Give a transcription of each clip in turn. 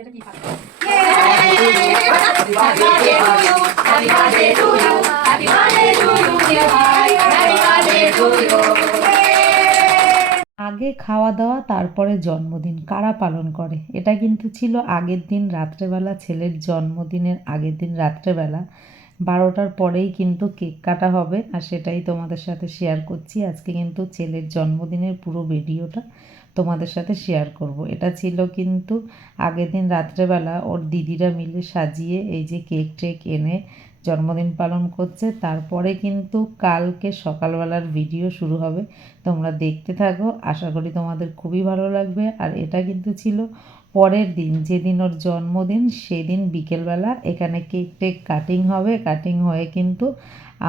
এটা কি ফাঁকা? আগে খাওয়া দাওয়া তারপরে জন্মদিন কারা পালন করে? এটা কিন্তু ছিল আগের দিন রাত্রেবেলা, ছেলের জন্মদিনের আগের দিন রাত্রেবেলা 12টার পরেই কিন্তু কেক কাটা হবে, আর সেটাই তোমাদের সাথে শেয়ার করছি। আজকে কিন্তু ছেলের জন্মদিনের পুরো ভিডিওটা তোমাদের সাথে শেয়ার করব। এটা ছিল কিন্তু আগের দিন রাত্রেবেলা ওর দিদিরা মিলে সাজিয়ে এই যে কেক টেক এনে জন্মদিন পালন করছে। তারপরে কিন্তু কালকে সকালবেলার ভিডিও শুরু হবে, তোমরা দেখতে থাকো, আশা করি তোমাদের খুবই ভালো লাগবে। আর এটা কিন্তু ছিল পরের দিন, যেদিন ওর জন্মদিন সেদিন বিকেলবেলা এখানে কেক টেক কাটিং হবে। কাটিং হয়ে কিন্তু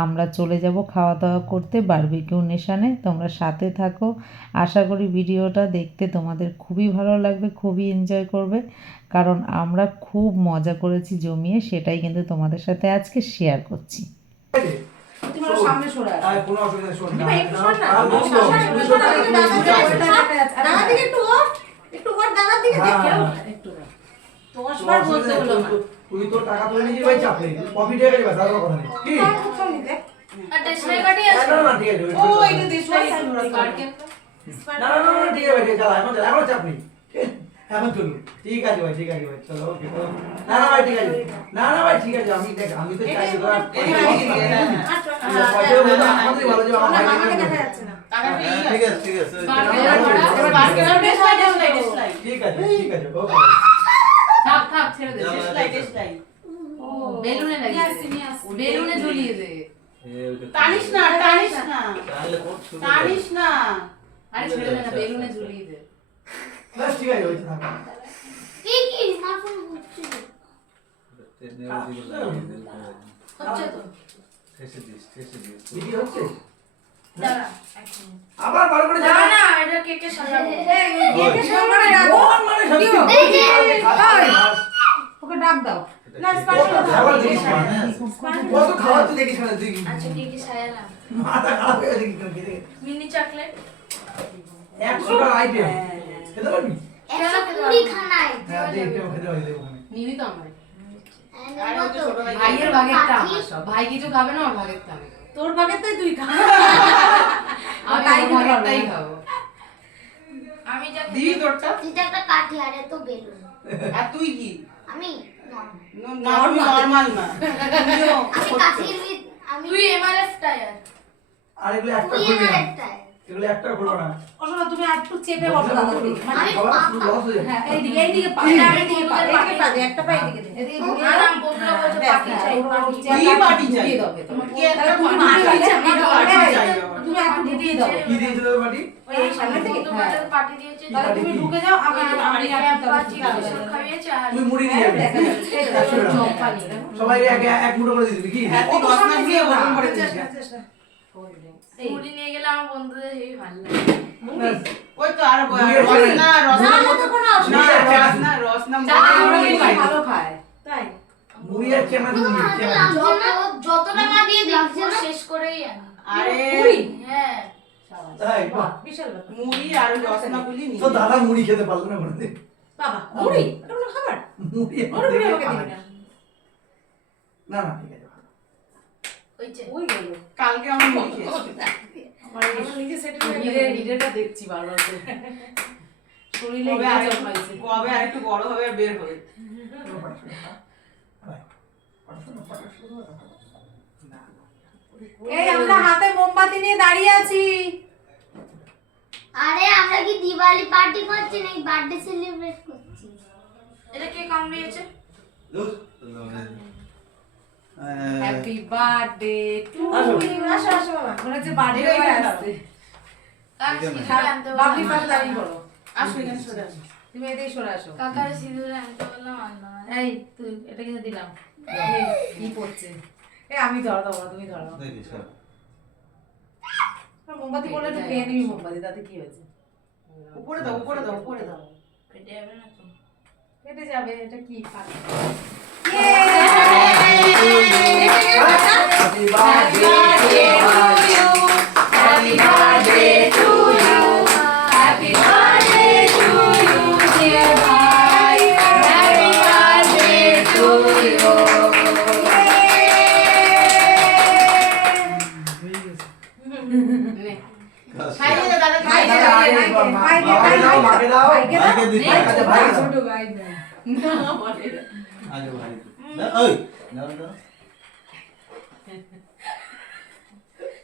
আমরা চলে যাব খাওয়া দাওয়া করতে বারবিকিউ নেশানে। তোমরা সাথে থাকো, আশা করি ভিডিওটা দেখতে তোমাদের খুবই ভালো লাগবে, খুবই এনজয় করবে, কারণ আমরা খুব মজা করেছি জমিয়ে, সেটাই কিন্তু তোমাদের সাথে আজকে শেয়ার করছি। সামনে সরে আসো। কোনো অসুবিধা নেই, শোন না। একটু শোন না। দাদা দিকে একটু ওর দাদার দিকে দেখো একটু 10 বার বলতে হলো আমার। তুই তো টাকা তুলে নিয়ে ভাই চাপ নেই, কপি দিয়ে গেছে দাদার কথা নেই কি আর টেস্টাই কাটি আছে না না ঠিক আছে ও এটা দেশলাই কারকে না না না ঠিক আছে ভাই, চল এখন চাপ নেই, এখন চলুন। ঠিক আছে ভাই, ঠিক আছে ভাই, চলো ওকে। না না ভাই ঠিক আছে, না না ভাই ঠিক আছে, আমি দেখ আমি তো চাই তোরা পয়সা বলতে আমাদের ভালো যে আমার ভাই দেখা যাচ্ছে না ঠিক আছে ঠিক আছে এবার বারকে দেশলাই ঠিক আছে ঠিক আছে ওকে। থাক ছেড়ে দে দেশলাই ও বেলুনে লাগিয়ে বেলুনে ঝুলিয়ে দে টানিস না আরে ছেড়ে দে না, বেলুনে ঝুলিয়ে দে। বাস ঠিক আছে হয়েছে, থাক। কি কি না ফোন করছি হচ্ছে তো দিদি হচ্ছে দাঁড়া আবার ভালো করে দাঁড়া যা না এটা কেকে সাজাবো কেকে সামনে রাখো। মানে সত্যি এই যে, ওকে ডাক দাও। না স্পর্শ খাবার দেখিস না, কত খাবার তুই দেখিস না তুই, আচ্ছা কেকে সাজালাম মাথা খারাপ হয়ে গেছে কি মিনি চকলেট 100 টাকা আইটেম খেতে পারবি? 120 খানায় হ্যাঁ দেখতে খেতে পারবি দেখো ওখানে। নিবি তো আমার আর ও তো ভাইয়ের ভাগেরটা আমার সব। ভাই কিছু খাবে না, আমার ভাগেরটা আমি খাবো। তোর বাগেরটাই তুই খা আমি তাই ভাগেরটাই খাবো। আমি যা দিবি তোরটা? তুই তো একটা কাঠি আর এত বেলুন আর তুই কি? আমি নরমাল না। আমি কাঠির আমি তুই এমআরএফ টায়ার আর এগুলো একটা তুই খুলবি না, এমআরএফ টায়ার এগুলো একটা খুলবো না। ওশোনা তুমি একটু চেপে বসো দাদা দিকে। আমি খাবার শুরু লস হয়ে যাবে। হ্যাঁ এইদিকে পা। এইদিকে পা দে, একটা পা এইদিকে দে। এদিকে ঘুরিয়ে দাও। আরাম বন্ধুরা বলছে পাটি চাই পাটি কি পাটি চাই? দিয়ে দাও তোমাকে। তাহলে তুমি পাটি চাই, তুমি একটু ঢুকিয়ে দাও। কি দিয়েছিল ওই বাটি? ওই এই সামনে থেকে তোমাদের পাটি দিয়েছে তাহলে তুমি ঢুকে যাও, আমি পাটি খাইয়েছে আর তুই মুড়ি দিয়ে যাবি। চম্পানি সবাই এক মুঠো করে দিয়ে দিবি কি? অত সামনে দিয়ে ওরকম করে দিস না। মুড়ি নিয়ে গেলে আমার বন্ধুদের হেভি ভালো লাগে ওই তো আর মুড়ি আছে না না? না তো কোনো অসুবিধা নেই রস না ভালো খায় তাই। মুড়ি আর চেনা দিবি, চেনা দিবি। যতটা মা দিয়ে দেখবো শেষ করেই আনি আরে হ্যাঁ তাই, বাহ। বিশাল ব্যাপার। মুড়ি আর রসনা গুলি তো দাদা মুড়ি খেতে পারলো না বলতে। বাবা মুড়ি এটা কোনো খাবার? মুড়ি মুড়ি দেখে আমাকে খাবে। দিবি না। না না ঠিক আছে ভালো। ওই যে ওই গেল কালকে আমি মুড়ি খেয়েছি। আমার নিজে সেট করে হিরেটা দেখছি বারবার করে। শরীরে গিয়ে জন্মাইছে। কবে আর একটু বড় হবে আর বের হবে। এই আমরা হাতে মোমবাতি নিয়ে দাঁড়িয়ে আছি। আরে আমরা কি দিওয়ালি পার্টি করছি নাকি বার্থডে সেলিব্রেট করছি এটা কে কম দিয়েছে হ্যাপি বার্থডে টু আসো। ইউ। আসো আসো বাবা, মনে হচ্ছে বার্থডে হয়ে আসছে। সিঁদুর আনতে বাবলি বললাম পাশে দাঁড়িয়ে পড়ো। আসো এখানে সরে আসো। তুমি এদিকে সরে আসো। কাকার সিঁদুর আনতে বললাম আনলো না এই তুই এটা কিন্তু দিলাম। এই, কি পড়ছে? এই আমি ধরো দাও, তুমি ধরো। মোমবাতি পড়লে তো খেয়ে নিবি মোমবাতি, তাতে কি হয়েছে? উপরে দাও উপরে দাও উপরে দাও। কেটে যাবে না তো কেটে যাবে, এটা কি ফাঁকা? Happy birthday Happy birthday to you. Happy birthday to you, dear bhai. Happy ভাই ছোট ভাই না বলে না। আগে ভাই না ওই না না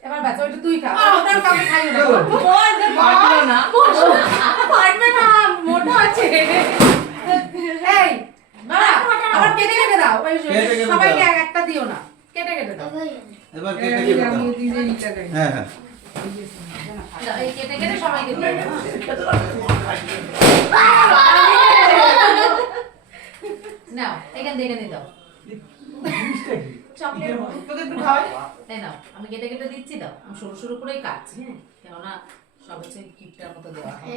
এবার বাচ্চা ওটা তুই খা ওটা কাউকে খাইও না পারলো না পারবে না মোটা আছে এই বাবা আবার কেটে কেটে দাও ওই সবাইকে একটা দিও না কেটে কেটে দাও এবার কেটে কেটে দাও। নিজে নিতে দেয় হ্যাঁ হ্যাঁ এই কেটে কেটে সবাইকে দিও নাও এখান থেকে দাও চকলেট তোকে একটু খাওয়াই তাই নাও আমি কেটে কেটে দিচ্ছি দাও আমি সরু সরু করেই কাটছি হ্যাঁ কেননা সব হচ্ছে কিপটার মতো দেওয়া হয়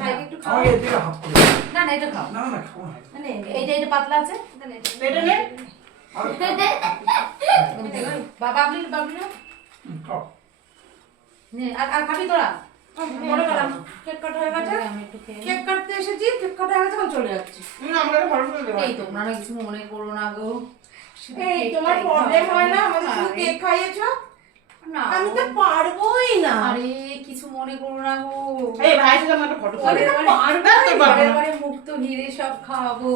ভাইকে একটু খাও আমাকে এদিকে হাফ করে না না এটা খাও না না খাও না মানে এইটা পাতলা আছে এটা নে বাবলি বাবলি খাও নে আর খাবি তোরা বড় গেলাম কেক কাটা হয়ে গেছে আমি একটু কেক কাটতে এসেছি কেক কাটা হয়ে গেছে এখন চলে যাচ্ছি না আমরা ভালো করে দেব এই তোমরা না কিছু মনে করো না গো এই তোমার প্রবলেম হয় না আমাদের শুধু কেক খাইয়েছো না আমি তো পারবোই না আরে কিছু মনে করো না গো এই ভাইয়ের সাথে আমার একটা ফটো পরের তুলে বারে তো পারবো না। পরের মুক্ত হিরে সব খাওয়াবো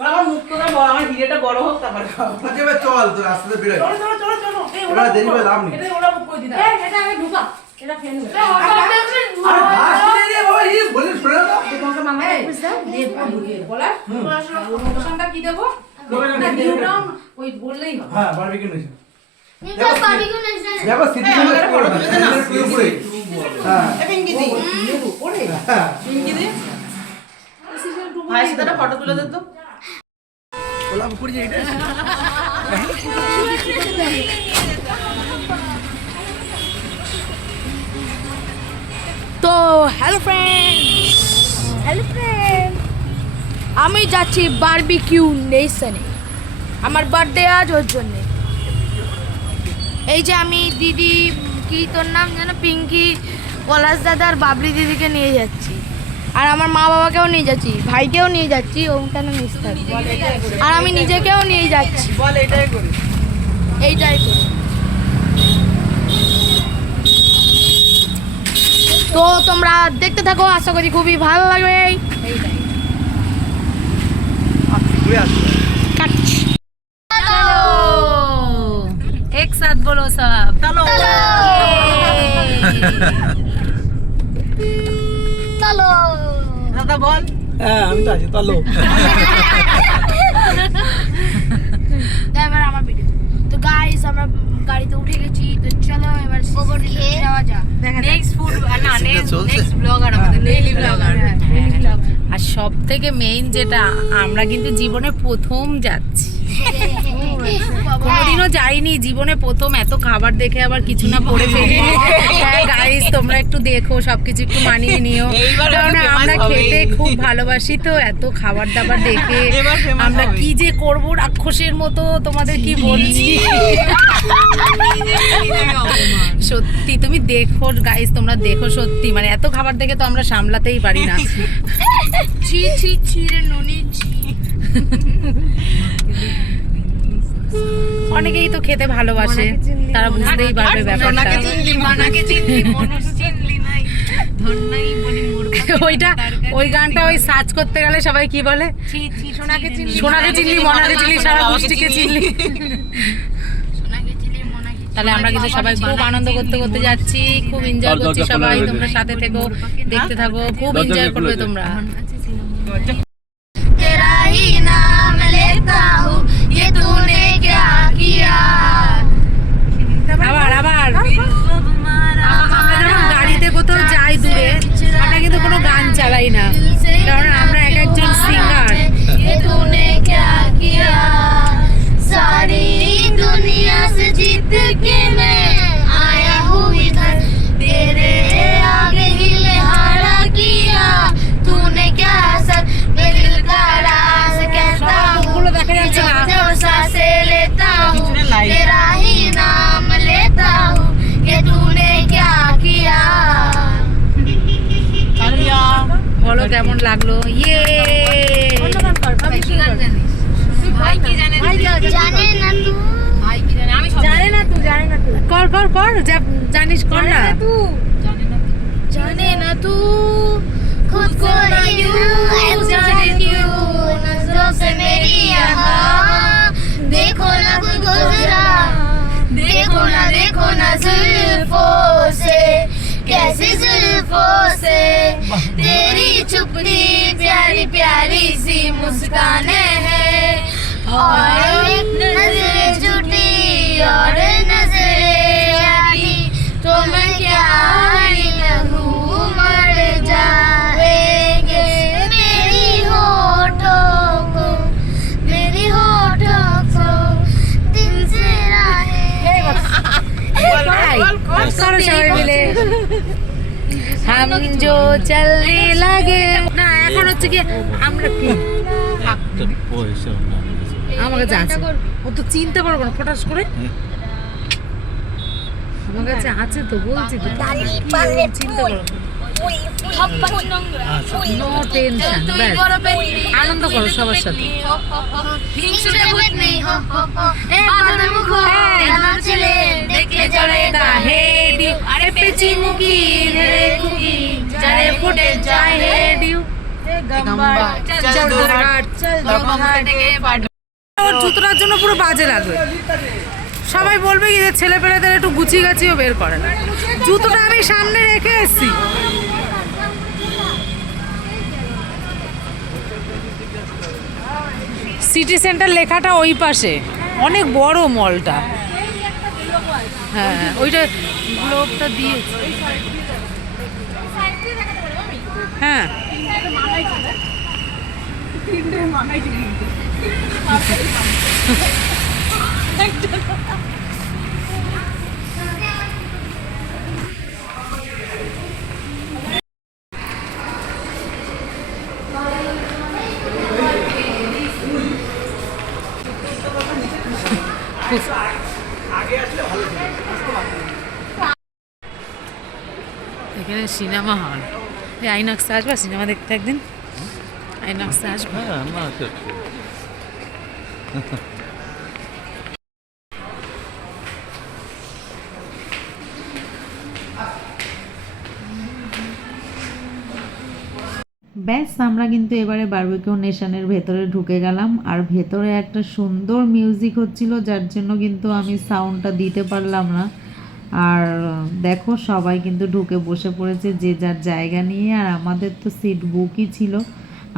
আমার মুখটা বড় আমার হিরেটা বড় হোক তারপর খাও আচ্ছা এবার চল তোর রাস্তাতে বেরোয় চলো চলো চলো চলো এই এবার দেরি করে লাভ নেই। এটা ওরা মুখ করে দিদা এই এটা আগে ঢুকা এটা খেয়ে নেবে আরে ঘাস কিনে দিয়ে বাবা এই বলে শুনে দাও তোমাকে মামা অফিস দাও দিয়ে ঢুকিয়ে বলা লোকেশনটা কি দেবো লোকেশনটা না কি নিউ দেবে? টাউন ওই বললেই হবে হ্যাঁ বারবিকিউ নেশন নিচে বারবিকিউ নেশন দেখো সিটি সেন্টার করে পুরো হ্যাঁ এ পিঙ্কি দি লেবু ওরে হ্যাঁ পিঙ্কি দি ভাইয়ের সাথে একটা ফটো তুলে দে তো ওলা পুকুরি এটা তো হ্যালো ফ্রেন্ড আমি যাচ্ছি বারবিকিউ নেশনে আমার বার্থডে আজ ওর জন্যে এই যে আমি দিদি কি তোর নাম যেন পিঙ্কি পলাশ দাদা আর বাবলি দিদিকে নিয়ে যাচ্ছি আর আমার মা বাবাকেও নিয়ে যাচ্ছি ভাইকেও নিয়ে যাচ্ছি ওখানে মিস থাকবে আর আমি নিজেকেও নিয়ে যাচ্ছি বল এটাই করি এইটাই করি তো তোমরা দেখতে থাকো আশা করি খুবই ভালো লাগবে एक साथ बोलो सब চলো চলো দাদা বল হ্যাঁ আমি তো আছি চলো এবার আমার ভিডিও তো গাইস আমরা গাড়িতে উঠে গেছি তো চলো এবার গোবর খেয়ে যাওয়া যাক नेक्स्ट फूड ना চলছে? नेक्स्ट ब्लॉगर আমাদের ডেইলি ব্লগার আর সব থেকে মেইন যেটা আমরা কিন্তু জীবনে প্রথম যাচ্ছি কোনোদিনও যাইনি জীবনে প্রথম এত খাবার দেখে আবার কিছু না করে ফেলি হ্যাঁ গাইস তোমরা একটু দেখো সবকিছু একটু মানিয়ে নিও কারণ আমরা খেতে খুব ভালোবাসি তো এত খাবার দাবার দেখে আমরা কি যে করব রাক্ষসের মতো তোমাদের কি বলছি সত্যি তুমি দেখো গাইস তোমরা দেখো সত্যি মানে এত খাবার দেখে তো আমরা সামলাতেই পারি না ছি ছি ছি রে ননি ছি অনেকেই তো খেতে ভালোবাসে তারা বুঝতেই পারবে ব্যাপারটা ওইটা ওই গানটা ওই সার্চ করতে গেলে সবাই কি বলে সোনাকে চিনলি মনাকে চিনলি সারা গোষ্ঠীকে চিনলি তাহলে আমরা কিন্তু সবাই খুব আনন্দ করতে করতে যাচ্ছি খুব এনজয় করছি সবাই তোমরা সাথে থেকো দেখতে থাকো খুব এনজয় করবে তোমরা तेरा ही नाम लेता हूँ ये तूने क्या किया আবার আমরা যখন গাড়িতে কোথাও যাই দূরে আমরা কিন্তু কোনো গান চালাই না কারণ আমরা এক একজন সিঙ্গার ये तूने क्या किया सारी दुनिया से जीत के मैं आया हूँ इधर तेरे आगे हिल हारा किया तूने क्या असर मेरे दिल का राज कहता हूँ সবগুলো দেখা যাচ্ছে না जब सांसे लेता हूँ तेरा ही नाम लेता हूँ ये तूने क्या किया বলো কেমন লাগলো ইয়ে भाई की जाने जाने ना तू भाई की जाने जाने ना तू কর কর কর জানিস কর না जाने ना तू खुद को ना यूं जाने क्यों नजरों से मेरी यहाँ देखो ना खुद को जरा देखो ना जुल्फों से कैसी जुल्फों से तेरी चुपती प्यारी प्यारी सी मुस्कानें हैं और नजरें जुटी और नजरें आती तो मैं क्या ही कहूँ मर जाएंगे मेरी होठों को दिल से राहें করো সবাই মিলে হাম জো চলনে লাগে না এখন হচ্ছে কি আমরা কি আমার কাছে আছে ও তো চিনতে পারবো না ফটাস করে আমার কাছে আছে তো বলছি তো চিনতে পারবো নো টেনশন আনন্দ করো সবার সাথে দেখলে চলেগা হেডিউ আরে পেচি মুকি রে কুকি যারে ফুটে যায় হেডিউ ওর জুতোটার জন্য পুরো বাজে লাগবে সবাই বলবে কি যে ছেলে পেলেদের একটু গুছি গাছিও বের করে না জুতোটা আমি সামনে রেখে এসেছি সিটি সেন্টার লেখাটা ওই পাশে অনেক বড় মলটা হ্যাঁ ওইটা গ্লোবটা দিয়েছে হ্যাঁ এখানে সিনেমা হল এই আইনক্সে আসবা সিনেমা দেখতে একদিন আইনক্সে আসবা ব্যাস আমরা কিন্তু এবারে বারবিকিউ নেশনের ভেতরে ঢুকে গেলাম আর ভেতরে একটা সুন্দর মিউজিক হচ্ছিল যার জন্য কিন্তু আমি সাউন্ডটা দিতে পারলাম না আর দেখো সবাই কিন্তু ঢুকে বসে পড়েছে যে যার জায়গা নিয়ে আর আমাদের তো সিট বুকই ছিল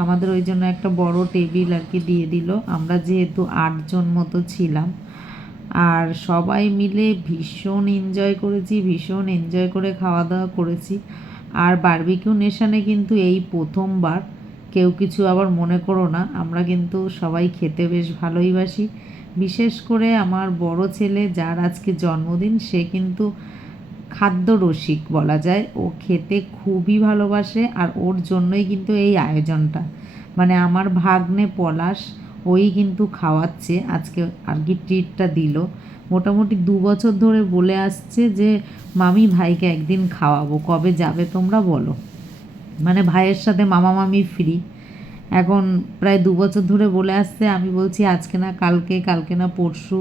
আমাদের ওই জন্য একটা বড় টেবিল আর কি দিয়ে দিল আমরা যেহেতু 8 জন মতো ছিলাম আর সবাই মিলে ভীষণ এনজয় করেছি ভীষণ এনজয় করে খাওয়া দাওয়া করেছি আর বারবিকিউ নেশনে কিন্তু এই প্রথমবার কেউ কিছু আবার মনে করো না আমরা কিন্তু সবাই খেতে বেশ ভালোই বাসি বিশেষ করে আমার বড় ছেলে যার আজকে জন্মদিন সে কিন্তু খাদ্য রসিক বলা যায় ও খেতে খুবই ভালোবাসে আর ওর জন্যই কিন্তু এই আয়োজনটা মানে আমার ভাগ্নে পলাশ ওই কিন্তু খাওয়াচ্ছে আজকে আর কি ট্রিটটা দিল মোটামুটি 2 বছর ধরে বলে আসছে যে মামি ভাইকে একদিন খাওয়াবো কবে যাবে তোমরা বলো মানে ভাইয়ের সাথে মামা মামি ফ্রি এখন প্রায় 2 বছর ধরে বলে আসছে আমি বলছি আজকে না কালকে না পরশু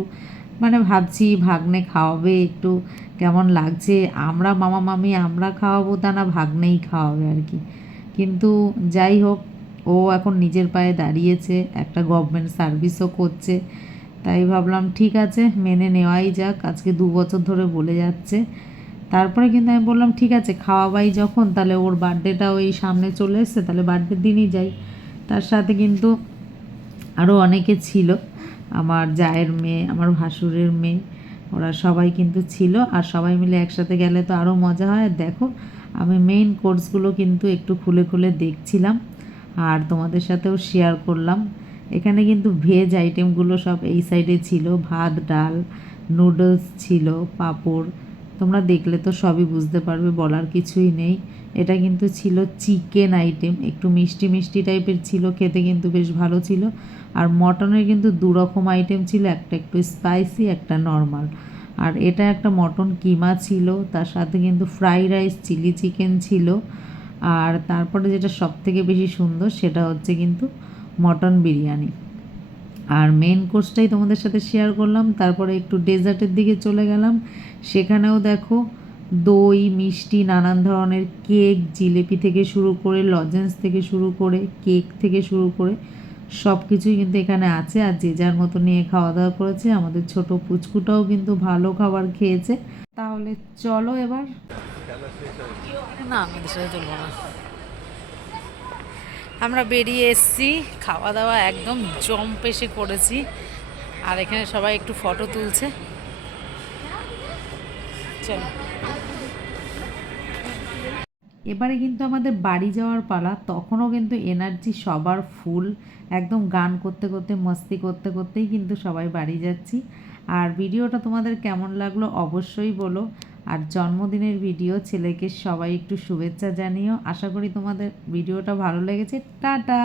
মানে ভাবছি ভাগ্নে খাওয়াবে একটু কেমন লাগছে আমরা মামা মামি আমরা খাওয়াবো তা না ভাগ্নেই খাওয়াবে আর কি কিন্তু যাই হোক ও এখন নিজের পায়ে দাঁড়িয়েছে একটা গভর্নমেন্ট সার্ভিসও করছে তাই ভাবলাম ঠিক আছে মেনে নেওয়াই যাক আজকে 2 বছর ধরে বলে যাচ্ছে তারপরে কিন্তু আমি বললাম ঠিক আছে খাওয়াবাই যখন তাহলে ওর বার্থডেটা ওই সামনে চলে এসছে তাহলে বার্থডের দিনই যাই তার সাথে কিন্তু আরও অনেকে ছিল আমার জায়ের মেয়ে আমার ভাসুরের মেয়ে ওরা সবাই কিন্তু ছিল আর সবাই মিলে একসাথে গেলে তো আরও মজা হয় দেখো আমি মেইন কোর্সগুলো কিন্তু একটু খুলে খুলে দেখছিলাম আর তোমাদের সাথেও শেয়ার করলাম এখানে কিন্তু ভেজ আইটেমগুলো সব এই সাইডে ছিল ভাত ডাল নুডলস ছিল পাঁপড় তোমরা দেখলে তো সবই বুঝতে পারবে বলার কিছুই নেই এটা কিন্তু ছিল চিকেন আইটেম একটু মিষ্টি মিষ্টি টাইপের ছিল খেতে কিন্তু বেশ ভালো ছিল আর মটনের কিন্তু 2 রকম আইটেম ছিল একটা একটু স্পাইসি একটা নর্মাল আর এটা একটা মটন কিমা ছিল তার সাথে কিন্তু ফ্রাই রাইস চিলি চিকেন ছিল আর তারপরে যেটা সবথেকে বেশি সুন্দর সেটা হচ্ছে কিন্তু মটন বিরিয়ানি আর মেন কোর্সটাই তোমাদের সাথে শেয়ার করলাম তারপরে একটু ডেজার্টের দিকে চলে গেলাম সেখানেও দেখো দই মিষ্টি নানান ধরনের কেক জিলিপি থেকে শুরু করে লজেন্স থেকে শুরু করে কেক থেকে শুরু করে সব কিছুই কিন্তু এখানে আছে। আর যে যার মতো নিয়ে খাওয়া দাওয়া করেছে। আমাদের ছোট পুচকুটাও কিন্তু ভালো খাবার খেয়েছে। তাহলে চলো এবার। না আমাদের সাথে চলবো না। আমরা বেরিয়ে এসেছি, খাওয়া দাওয়া একদম জম্পেশে করেছি। আর এখানে সবাই একটু ফটো তুলছে। চলো এবারে কিন্তু আমাদের বাড়ি যাওয়ার পালা। তখনও কিন্তু এনার্জি সবার ফুল, একদম গান করতে করতে মস্তি করতে করতেই কিন্তু সবাই বাড়ি যাচ্ছি। আর ভিডিওটা তোমাদের কেমন লাগলো অবশ্যই বলো। আর জন্মদিনের ভিডিও, ছেলেকে সবাই একটু শুভেচ্ছা জানিও। আশা করি তোমাদের ভিডিওটা ভালো লেগেছে। টাটা।